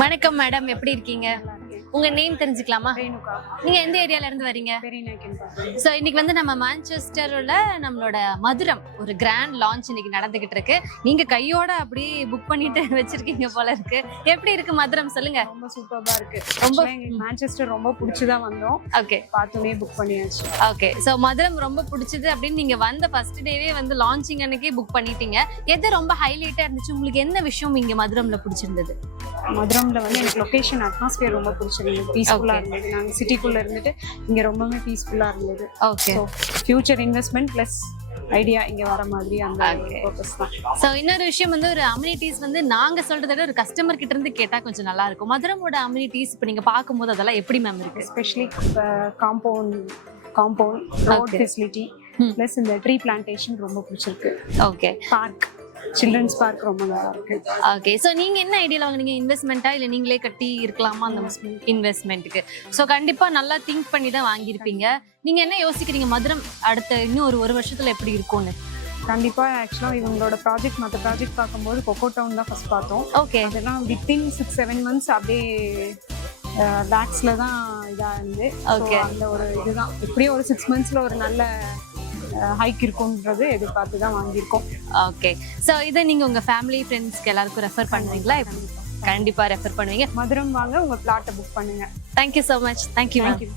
வணக்கம் மேடம், எப்படி இருக்கீங்க? உங்க நேம் தெரிஞ்சுக்கலாமா? ரேணுகா. நீங்க எந்த ஏரியால இருந்து வரீங்க? பெரியநாயக்கன் பார்க். சோ இன்னைக்கு வந்து நம்ம மான்செஸ்டர்ல நம்மளோட மதுரம் ஒரு கிராண்ட் லான்ச் இன்னைக்கு நடந்துகிட்டு இருக்கு. நீங்க கையோட அப்படியே புக் பண்ணிட்டு வச்சிருக்கீங்க போல இருக்கு. எப்படி இருக்கு மதுரம், சொல்லுங்க. ரொம்ப சூப்பரா இருக்கு. ரொம்ப எங்களுக்கு மான்செஸ்டர் ரொம்ப பிடிச்சுதான் வந்தோம். ஓகே பார்த்தோன்னே புக் பண்ணியாச்சு. ஓகே. சோ மதுரம் ரொம்ப பிடிச்சது அப்படின்னு நீங்க வந்த ஃபர்ஸ்ட் டேவே வந்து லான்ச்சிங் அன்னைக்கே புக் பண்ணிட்டீங்க. எது ரொம்ப ஹைலைட்டா இருந்துச்சு உங்களுக்கு? என்ன விஷயம் இங்க மதுரம்ல பிடிச்சிருந்தது? மதுரம்ல வந்து எனக்கு லொகேஷன் அட்மாஸ்பியர் ரொம்ப பிடிச்சிருந்தது. பீஸ்ஃபுல்லா இருந்தது. நாங்க சிட்டிக்குள்ள இருந்துட்டு இங்க ரொம்பவே பீஸ்ஃபுல்லா இருந்தது. Okay. Future investment plus idea இங்க வர மாதிரி அந்த பர்பஸ் தான். சோ இன்னொரு விஷயம் வந்து ஒரு அம்யூனிட்டிஸ் வந்து நாங்க சொல்றதை விட ஒரு கஸ்டமர் கிட்ட இருந்து கேட்டா கொஞ்சம் நல்லா இருக்கும். மதுரமோட அம்யூனிட்டிஸ் இப்ப நீங்க பாக்கும்போது அதெல்லாம் எப்படி மேம் இருக்கு? Especially compound road facility plus இந்த ட்ரீ பிளான்டேஷன் ரொம்ப பிடிச்சிருக்கு. ஓகே. பார்க், சில்ட்ரன்ஸ் பார்க் ரொம்ப நல்லா இருக்கு. ஓகே. சோ நீங்க என்ன ஐடியால வாங்குனீங்க? இன்வெஸ்ட்மென்ட்டா இல்ல நீங்களே கட்டி இருக்கலாமா? அந்த இன்வெஸ்ட்மென்ட்க்கு சோ கண்டிப்பா நல்லா திங்க் பண்ணி தான் வாங்கியிருப்பீங்க. நீங்க என்ன யோசிக்கிறீங்க மதுரம் அடுத்த இன்னும் ஒரு வருஷத்துல எப்படி இருக்கும்னு? கண்டிப்பா ஆக்சுவலா இவங்களோட ப்ராஜெக்ட் மற்ற ப்ராஜெக்ட் பார்க்கும்போது கொக்கோ டவுன் தான் ஃபர்ஸ்ட் பார்த்தோம். ஓகே. அதெல்லாம் வித்தின் 6-7 மந்த்ஸ் அப்படியே லேக்ஸ்ல தான் இதா இருந்து. ஓகே. அந்த ஒரு இதுதான் எப்படியும் ஒரு 6 மந்த்ஸ்ல ஒரு நல்ல ஹைக் இருக்கும்ன்றது எதிர்பார்த்து தான் வாங்கியிருக்கோம். ஓகே. சோ இதை நீங்க உங்க ஃபேமிலி ஃப்ரெண்ட்ஸ்க்கு எல்லாருக்கும் ரெஃபர் பண்ணுவீங்களா? கண்டிப்பா ரெஃபர் பண்ணுவீங்க. மதுரம் வாங்க, உங்க பிளாட்டை புக் பண்ணுங்க. Thank you so much. தேங்க்யூ.